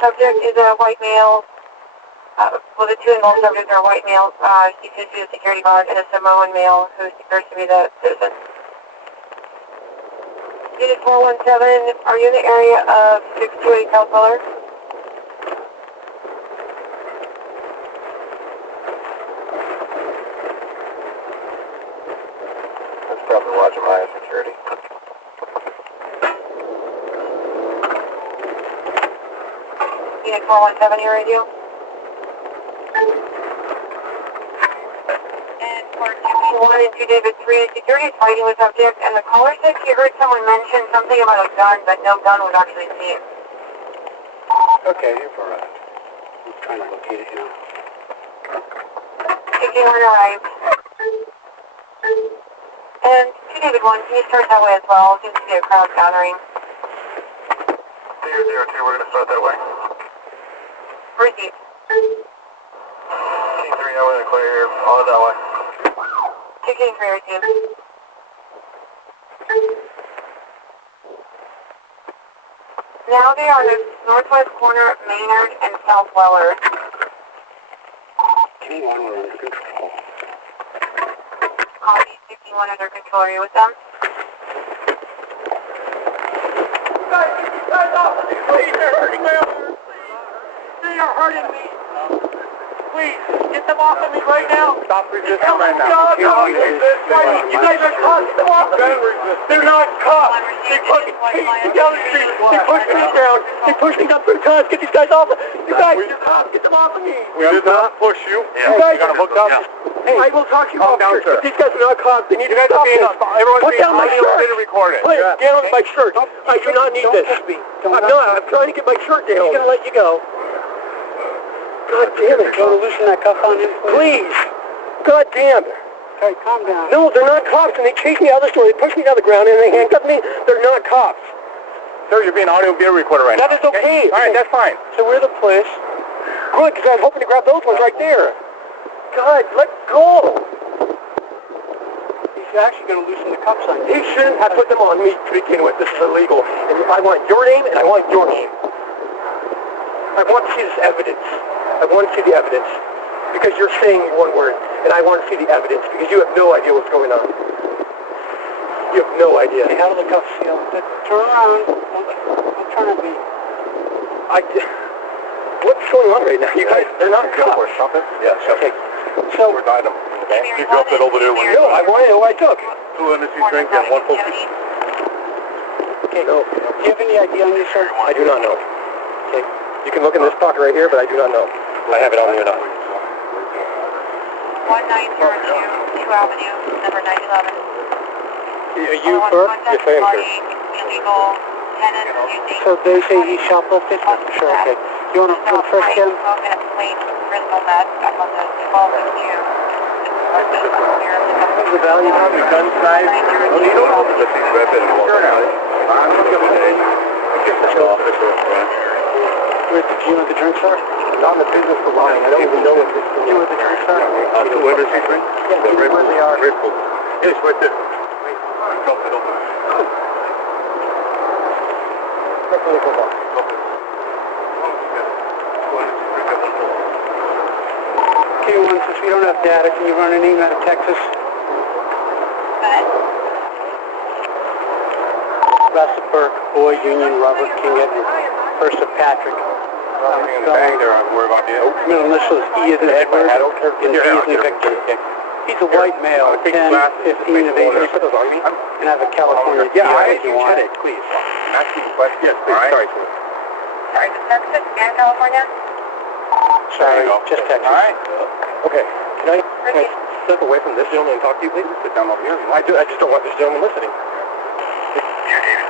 subject is a white male. Well, the two involved subjects are white males. He seems to be a security guard and a Samoan male who appears to be the citizen. Unit 417, are you in the area of 628 South Weller? That's probably watching my security. Unit 417, your radio. And for 2P1 and 2 David 3, security is fighting with subject, and the caller said she heard someone mention something about a gun, but no gun was actually seen. Okay, you're for it. I'm trying to locate it now. 2P1 arrived. And 2 David 1, can you start that way as well? Seems to be a crowd gathering. 002, we're going to start that way. Receive. King 3, now we're in the clear here. All that way. 2 King 3, receive. Now they are in the northwest corner of Maynard and South Weller. King 1, we're under control. Copy, 61 under control. Are you with them? Guys off of me, please! They're hurting my arm! They are hurting me! Please, get them off of me right now! Stop resisting right now. You guys are cops! Get them off of me! They're not cops! They fucking chased me down the street! They pushed me down! They pushed me down 3 times! Get these guys off! You guys, you're cops! Get them off of me! We did not push you. You guys are hooked up. Hey, I will talk to you after. These guys are not cops. They need to stop this. Everyone's Put down my shirt. Recorded. Please, get on my shirt. I do not need this. I'm not. I'm trying to get my shirt down. He's going to let you go. God damn it. Go to loosen that cuff on him. Please. God damn it. Hey, calm down. No, they're not cops, and they chased me out of the store. They pushed me down the ground, and they handcuffed me. They're not cops. Sir, you're being audio video recorded right now. That is okay. All right, that's fine. So we're the police. Good, because I was hoping to grab those ones right there. God, let go. He's actually going to loosen the cuffs on you. He shouldn't have put them on me to begin with. This is illegal. And I want your name, and I want your name. I want to see this evidence. I want to see the evidence. Because you're saying one word, and I want to see the evidence, because you have no idea what's going on. You have no idea. Hey, how do the cuffs feel? Turn around. Don't turn at me. What's going on right now? You guys, they're not cops. Or something? Yeah, Okay. So we're dying them. You dropped it over there. No, I want to know what I took. 2 energy drink and 1 full. Okay. No. Do you have any idea on this, sir? I do not know. Okay. You can look in this pocket right here, but I do not know. I have it on me or not. 1902 2 Avenue, number 911. You, sir? Yes, I am, sir. Illegal tenant using... So they say he shoplifted? Sure, okay. You want to first him? What's the value of your gun size? Well, you don't know the weapon or Where's the, do you know the drink, sir? Not in the business for buying. I don't even know what this is. Do you know the drink, sir? Where does he drink? Yeah, do you know where they are? Red Bull. Yes, right there. Drop it over. Let's go back. K1, since we don't have data, can you run an email out of Texas? Russell Burke, Boyd, Union, Robert, King Edward, First of Patrick. Nothing in the bag there. I worry about you. Middle initial is E as in Edward, and V as in Victor. He's a white male, 10, 15 of age, and have a California DI if you want it. Please. Asking a question. Yes, please. Right. Sorry. Sorry, the Texas and California? Sorry, just Texas. All right. Okay. Can I step away from this gentleman and talk to you, please? Sit down over here. I just don't want this gentleman listening.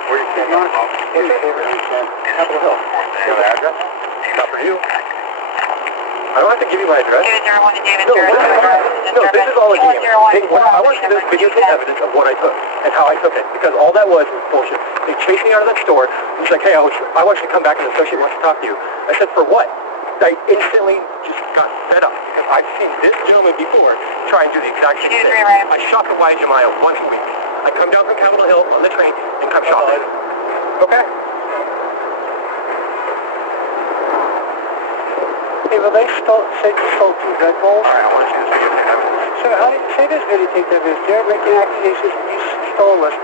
Where are you standing on? Capitol Hill. Do you have an address? Not for you. I don't have to give you my address. David 01 to David 0. No, this is all a game. I want to see this videotape evidence of what I took and how I took it, because all that was bullshit. They chased me out of that store. He's like, hey, I want you to come back and the associate wants to talk to you. I said, for what? I instantly just got fed up because I've seen this gentleman before try and do the exact same thing. I shop at Y Jemiah once a week. I come down from Capitol Hill on the train and come shopping. Okay? So they said you stole 2 Red Bulls? Alright, I want to see this videotape evidence. So how do you say this videotape evidence? They're making accusations that you stole this.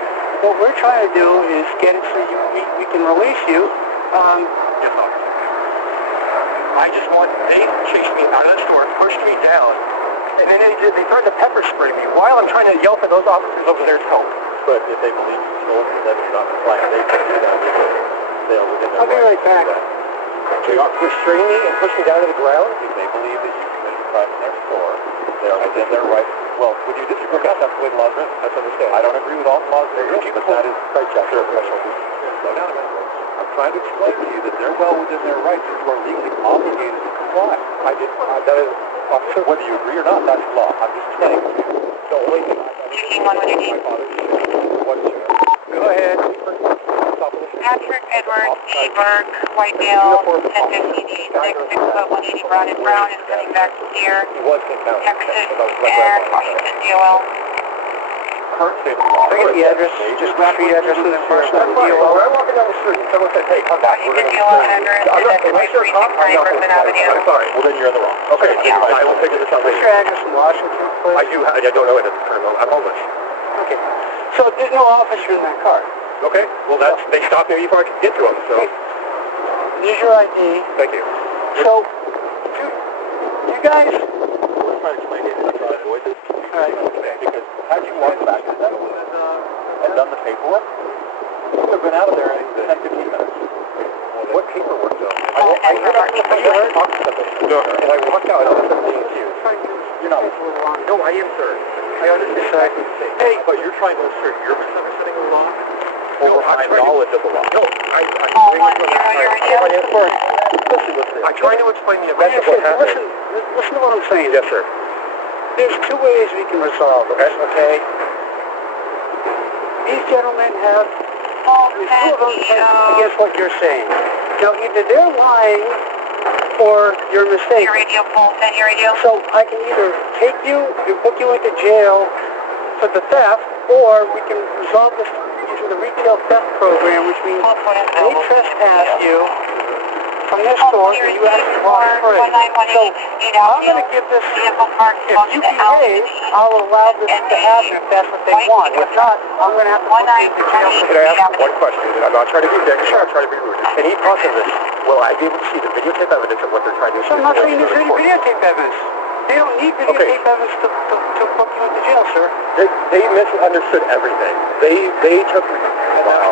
What we're trying to do is get it so we can release you. Yes, officer. I just want, they chased me out of the store, pushed me down, and then they threatened to pepper spray me while I'm trying to yell for those officers over there to help. But if they believe you stole it, then it's not compliant. They can do that. They'll within their I'll be right back. So you restrain me and push me down to the ground? If they believe that you committed a crime in their store, they are within their right. Well, would you disagree with that? That's the way the law is written. That's understand. I don't agree with all the laws that are written, but that is right, Jack. Slow down a minute. I'm trying to explain to you that they're well within their rights and you are legally obligated to comply. That is, officer, whether you agree or not, that's the law. I'm just explaining to you. The only thing What do you need? what is your Go ahead. Patrick Edward E. Burke, white male, 1015 6 foot 180 Brown is coming back here. He was in town. Texas and Washington DOL. Current state of the law. Can I get the address? Just the street address and the first name. I'm walking down the street. Someone said, hey, come back. Washington DOL address is at 2369 Brooklyn Avenue. I'm sorry. Well, then you're in the wrong. Okay. I will figure this out What's later. your address in Washington, please? I don't know it. I'm homeless. Okay. So there's no officer in that car? Okay. Well, they stopped me before I could get to them, so. Here's your ID. Thank you. So, you guys... We're trying to explain to you that I'm trying to avoid this. Alright. Because had you walked back to them and done the paperwork, you would have been out of there in 10, 15 minutes. What paperwork, though? I went up to the front door and talked to somebody. And I walked out and I said, thank you. You're not. No, I am, sir. I understand. Hey, but you're trying to assert you're misunderstanding the law? Over my knowledge of the law. No, I'm trying to explain the event of what happened. Listen to what I'm saying. Yes, sir. There's 2 ways we can resolve this, okay? These gentlemen have... There's 2 of them against what you're saying. Now, either they're lying or you're mistaken. Your radio, full, send your radio. So I can either take you and put you into jail for the theft, or we can resolve this using the retail theft program, which means they trespass you from this store and you actually walk free. So I'm going to give this, if you behave, I'll allow this to happen if that's what they want. If not, I'm going to have to put you into jail. Can I ask one question? I'm not trying to be dick, I'm trying to be rude. Any part of this, will I be able to see the videotape evidence of what they're trying to do? So I'm not saying there's any videotape evidence. They don't need videotape evidence to put you into jail, sir. They misunderstood everything. They took...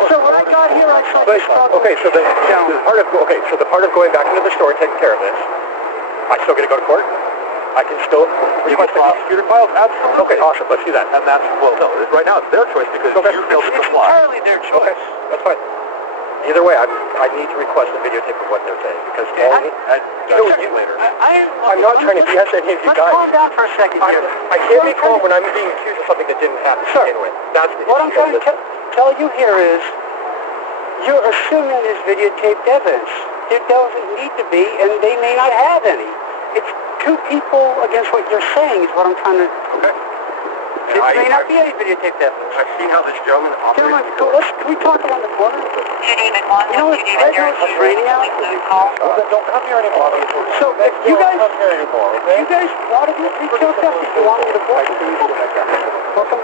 So what I got here, I saw But, okay, so the part of going back into the store and taking care of this, I still get to go to court? I can still request the prosecutor files? Absolutely. Okay, awesome. Let's do that. And that's, well, no, right now it's their choice because you failed to comply. It's entirely their choice. Okay, that's fine. Either way, I need to request a videotape of what they're saying because later. I'm not trying to BS any of you guys. Let's calm down for a second here. I can't be calm when I'm being accused of something that didn't happen to begin with. That's the what I'm trying to tell you here is you're assuming there's videotaped evidence. There doesn't need to be, and they may not have any. It's 2 people against what you're saying is what I'm trying to... Okay. There may not be any videotaped evidence. I've seen how this gentleman operates. Gentlemen, can we talk around the corner? You know what? Right now it's raining out. Don't come here anymore. So if you guys... Don't come here anymore, okay? You guys want to do retail theft if you want me to voice it? Welcome.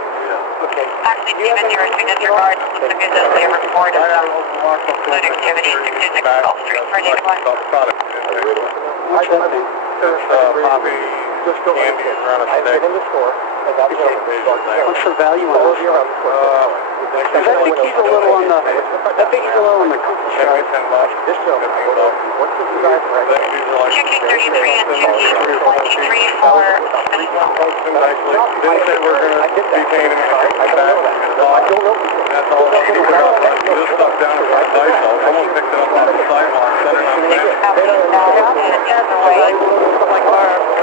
Okay. Actually, Stephen, you're in disregard to the business they report of food activity to Physics Gulf Street for anyone. What's that thing? Just go Andy around a stick. I've been in the store, and that's what's the value on this? I think he's a little on the... I think he's a little on the cookie side. This gentleman, what's the design for it? Checking 33 and checking 23 for... Didn't say we're going to be paying any back. I don't know. That's all. We're not letting this stuff down at the sidewalk. Someone picked it up on the sidewalk, set it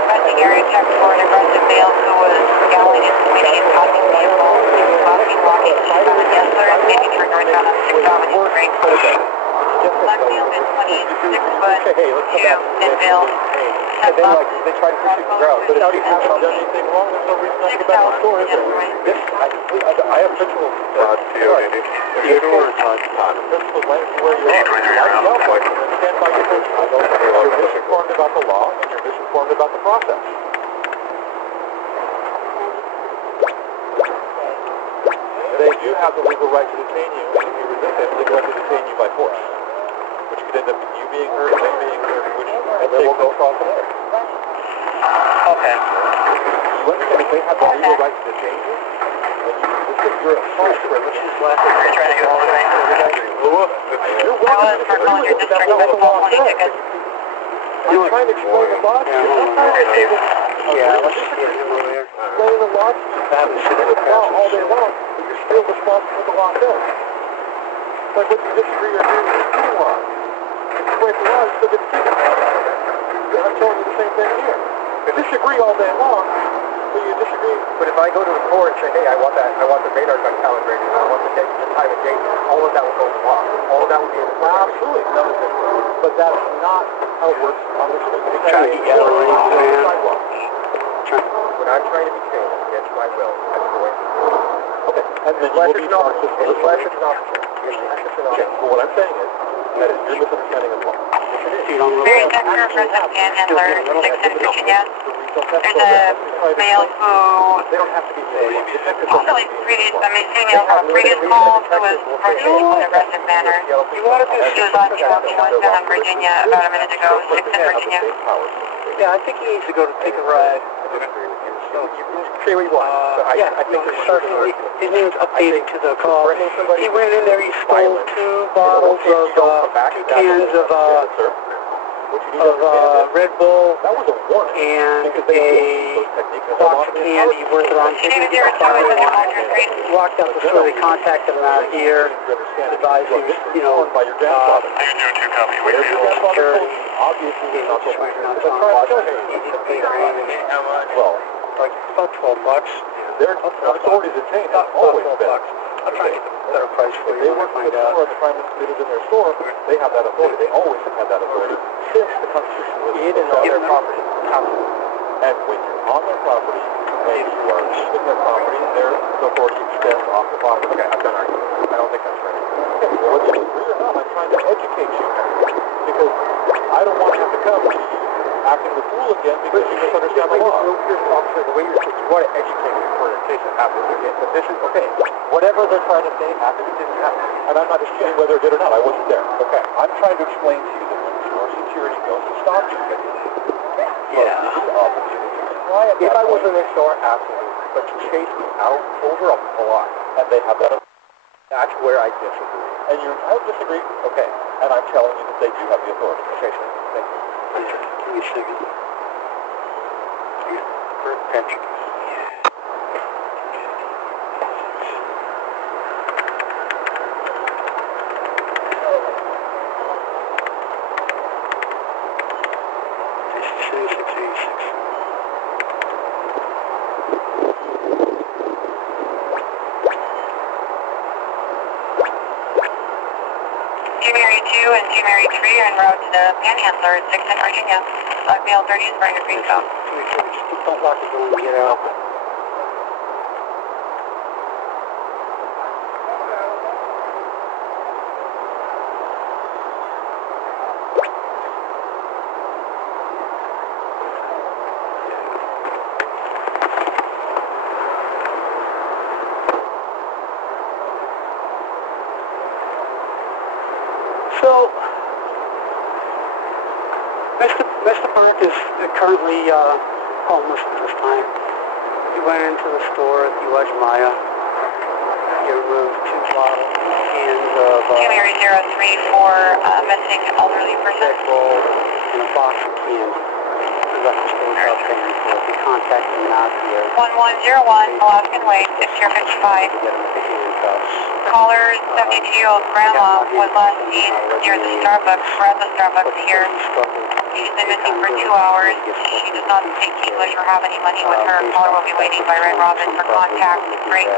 Arresting area check for an aggressive male who was scowling and pointing and talking vehicle. Walking Yesler, making for northbound on 6th Avenue, Great Coast. Left field is 26 foot, 2 Midville. And then, like, they try to push you to the ground. But if you haven't done anything wrong, there's no reason to go back to the store, is there? I have principles. Theodore, time. Principles where you are. Stand by your principles. misinformed about the law, and you're misinformed about the process. They do have the legal right to detain you, and if you resist, they have the legal right to detain you by force. Which could end up you being hurt, them being hurt, and then we'll go across the border. Okay. You understand if they have the legal right to detain you, and you resist, you're at fault for it. Which is last week. You're trying to get all the things. I was for calling your district with 20 tickets. I'm trying to explain the law to you. Sometimes they say that, Yeah, let's just get him over there. explain the law to you. I haven't seen it. All day long, but you're still responsible for the law says. Like what you disagree or agree with the speeding law. If you break the law, you still get the ticket. I'm telling you the same thing here. You disagree all day long, but you disagree. But if I go to the court and say, hey, I want the radar gun calibrated, I want the date, the time and date, all of that would go in the law. All of that would be in the law. Absolutely. But that's not how it works on the street. Trying to get out of the range, man. When I'm trying to be chained against my will, I will go in. Okay. And then unless it's not arbitrary. Okay. Well, what I'm saying is that is your misunderstanding of law. Mary Decker, President Panhandler, 6th in Virginia. There's a male who, also previous, female from a previous call who was approaching people in an aggressive manner. She was on 201 Virginia about a minute ago, 6th in Virginia. Yeah, I think he needs to go to take a ride. So you say what you want. Yeah, I think his name's updated to the call. He went in there, he stole 2 bottles of, 2 cans of Red Bull and a box of candy worth around $50. Walked up the store, they contacted him out here, advised him, you know, security. Obviously, he's not just waiting on his own watch. He needs to pay range. Well, like about $12. Their authorities obtained have always been. I'll try to get a better price for you. They work for the store, the crime is committed in their store, they have that authority. They always have had that authority since the Constitution was on their property. And when you're on their property, and you are leaving their property, their authority extends off the property. Okay, I'm done arguing. I don't think that's right. Okay, well, whether you agree or not, I'm trying to educate you. Because I don't want to have to come to you acting the fool again because you misunderstand the law. Officer, the way you want to educate me for a case that happens again, but this is, okay, whatever they're trying to say happened, it didn't happen. And I'm not disputing whether it did or not, I wasn't there. Okay, I'm trying to explain to you that when your security goes to stop you, if I was in their store, absolutely. But to chase me out over a block, and they have that, that's where I disagree. And you don't disagree? Okay. And I'm telling you that they do have the authority. Okay, sir. Thank you. Give me a second. Bert Patrick. G-Mary 2 and G-Mary 3 are en route to the Panhandler at 6th in Virginia. Blackmail 30 is wearing a green coat. Just don't lock the door and get out. So, Mr. Burke is currently homeless at this time. He went into the store at the Uwajimaya. He removed 2 bottles, cans of G-Mary 03 for missing elderly person. Red Bull and a box of candy. He left the store without paying for it. He contacted him out here. 1101 Alaskan Way, 6 year 55. To get him the handcuffs. Caller 72-year-old grandma was last seen near the Starbucks, or at the Starbucks here. She's been missing for 2 hours. She does not speak English or have any money with her. Caller will be waiting by Red Robin for contact. Great.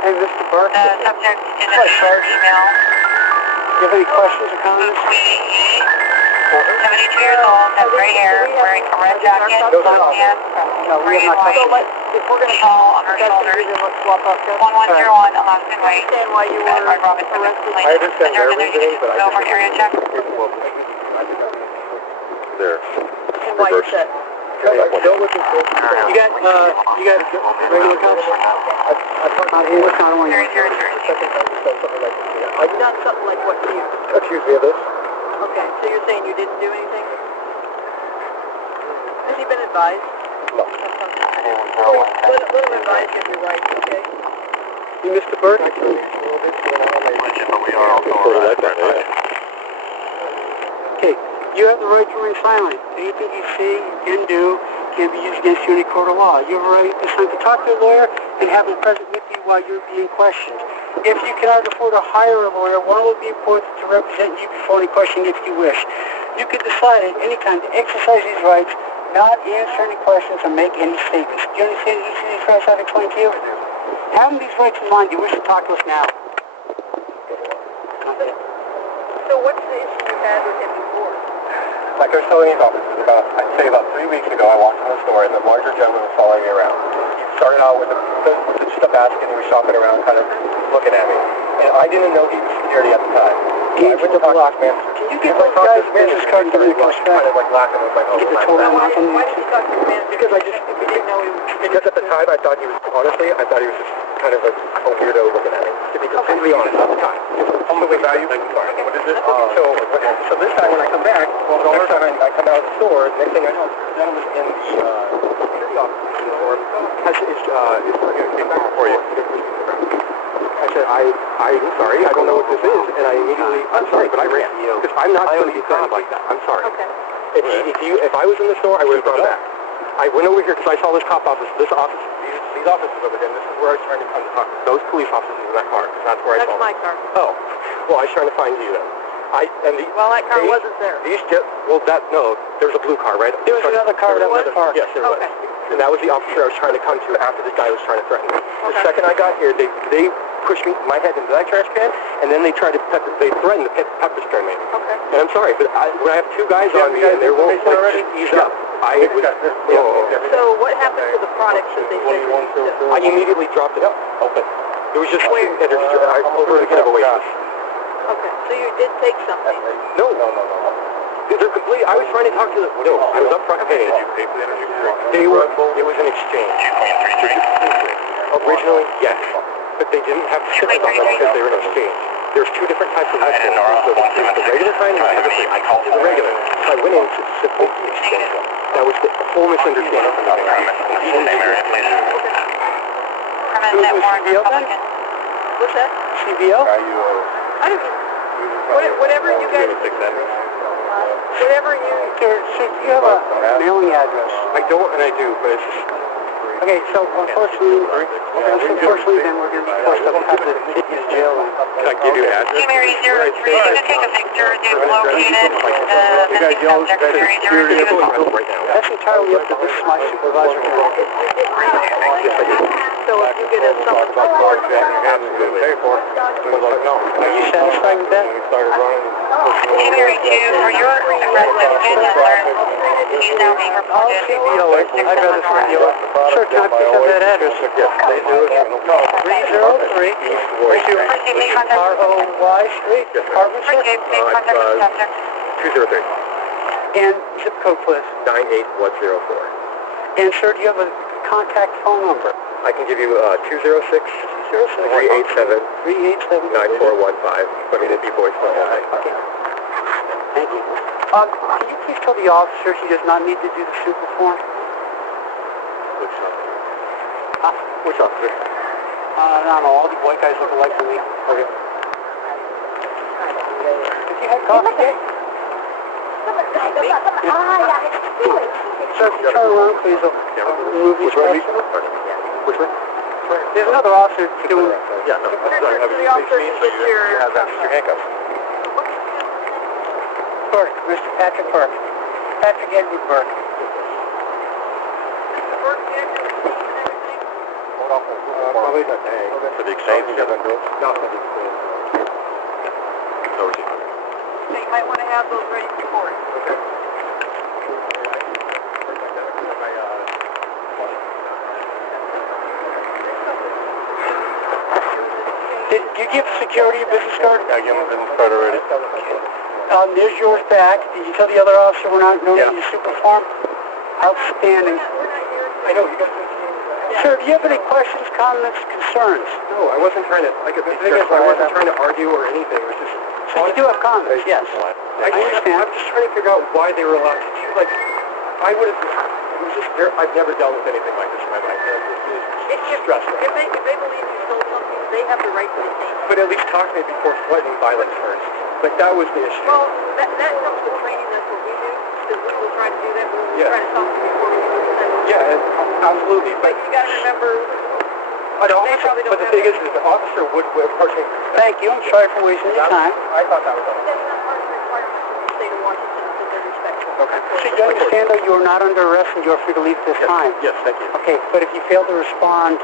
Hey, Mr. Burke. The subject is an email. Do you have any questions or comments? 72 years old, has gray hair, wearing a red jacket, black pants, gray and white, shawl on her shoulders. 1101 Alaskan Way, at Red Robin for the complaint. Is there an area check? There. And why is that? You got regular cops? Not English, not only. I've done something like what to you? Accuse me of this. Okay, so you're saying you didn't do anything? Has he been advised? No. Let him advise if you're right, okay? You, Mr. Burke? Okay, you have the right to remain silent. Anything you say, can do, can be used against you in a court of law. You have a right at this time to talk to a lawyer and have him present with you while you're being questioned. If you cannot afford to hire a lawyer, one will be appointed to represent you before any question if you wish. You can decide at any time to exercise these rights, not answer any questions, or make any statements. Do you understand each of these rights I've explained to you? Having these rights in mind, you wish to talk to us now. So what's the issue you had with him before? Like I was telling these officers, I'd say about 3 weeks ago, I walked in the store and the larger gentleman was following me around. He started out with just a basket and he was shopping around, kind of looking at me. And I didn't know he was security at the time. So I went to talk to his manager. Can you get those guys' business card and give me the cash back? Kind of like laughing with my Get the total amount from Why you? did you talk to the manager? Because I just, If you didn't know he was... because at the time I thought he was, honestly, I thought he was just kind of a weirdo looking at me. To be completely honest at the time. So the value, what is it? So this time when I come back, well, the next time I come out of the store, next thing I know, the gentleman in the security office uniform has came back for you. I said, I'm sorry, I don't know what this is, and I immediately, I'm sorry, but I ran, because I'm not going to be threatened like that. I'm sorry. Okay. If I was in the store, I would have gone back. I went over here because I saw this cop office, these officers over there, and this is where I was trying to come to talk to those police officers in that car, because that's where I saw That's my car. Oh, well, I was trying to find you then. Well, that car wasn't there. There's a blue car, right? There was another car that was parked. Yes, there was. Okay. And that was the officer I was trying to come to after this guy was trying to threaten me. The Okay. second I got here, they pushed my head into that trash can, and then they threatened to pepper spray me. Okay. And I'm sorry, but when I have two guys on me and they won't just ease up, I would. So what happened to the products that they said you took? I immediately dropped it up. Open. It was just over a giveaway. Okay, so you did take something. No. They're complete. I was trying to talk to the. No, I was up front paying. Did you pay for the energy drink? It was an exchange. Originally, yes, but they didn't have to ship it on them because they were an exchange. There's two different types of exchange. There's the regular kind and the free. I called it the regular. So I went in to simply the exchange. That was the whole misunderstanding from the beginning. Permanent warrant Republican. What's that? CBO? I don't whatever you guys... Whatever you... Sir, do you have a mailing address? I don't and I do, but it's just... Okay, so unfortunately then we're going to be forced to have to take you to jail. Can I give you an address? Team Mary 03, you can take a picture. They've located the missing subject, Mary 02. That's entirely up to this, my supervisor. So if you get a summons from court... Are you satisfied with that? Team Mary 2, for your arrest with Van Nestler, he's now being I'll reported. CBO it. I'd rather CBO it. Sir, can I please have that address? 303 R-O-Y Street, Harvester. Please contact the subject. 203. And zip code, please. 98104. And sir, do you have a contact phone number? I can give you 206 387 387 9415. Let me just be voiced for all day. Okay. Thank you. Can you please tell the officer he does not need to do the super form? Which officer? I don't know, all the white guys look alike to me. Okay. Have you had coffee yet? Sir, if you turn around, please. Remove these Which one? cards. Which one? There's another officer doing... Yeah, no. The officer can get your... handcuffs. Burke, Mr. Patrick Burke. Patrick Edward Burke. Probably not today. For the exchange, you haven't do it? No, for the exchange. So you might want to have those ready for court. Okay. you give security a business card? I gave him a business card already. There's yours back. Did you tell the other officer we're not doing your super form? Outstanding. I know, you guys Sir, do you have any questions, comments, concerns? No, I wasn't trying to, like, the thing is, I wasn't trying to argue or anything. It was just... So you do have comments, yes. I understand. I'm just trying to figure out why they were allowed to do, like, I would have, it was just, I've never dealt with anything like this in my life. It's just stressful. If they believe you stole something, they have the right to retain it. But at least talk to me before threatening violence first. Like, that was the issue. Well, that comes with training. That's what we do. Because we will try to do that. We will try to talk to you before we give you consent. Yeah, absolutely. But you got to remember, But the thing is, the officer would approach me. Thank you. I'm sorry for wasting your time. I thought that was all. that's not part of the requirements of the state of Washington until they're respectful. Okay. So you understand that you are not under arrest and you are free to leave at this time? Yes, thank you. Okay, but if you fail to respond,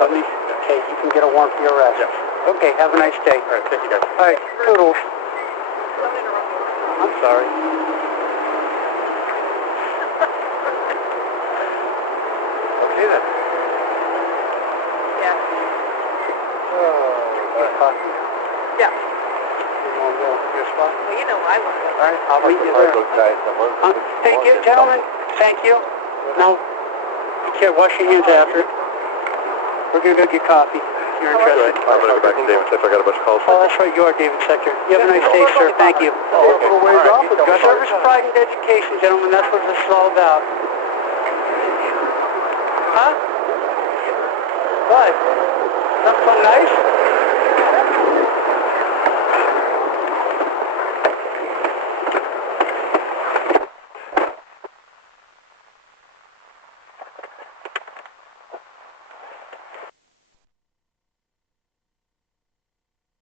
at least, okay, you can get a warrant for your arrest. Yes. Okay, have a nice day. All right, thank you guys. All right, toodles. Don't interrupt me. I'm sorry. Okay then. Yeah. Coffee. Yeah. You want to go to your spot? Well, you know I want to. All right, I'll meet you there. Thank you, gentlemen. Thank you. Now, you can't wash your hands after. We're going to go get coffee. If you're interested. I'm going to go back to David Sector. I got a bunch of calls. Oh, that's right. You are David Sector. You have a nice day, sir. Thank you. Service, pride, and education, gentlemen. That's what this is all about. Huh? What? Not so nice?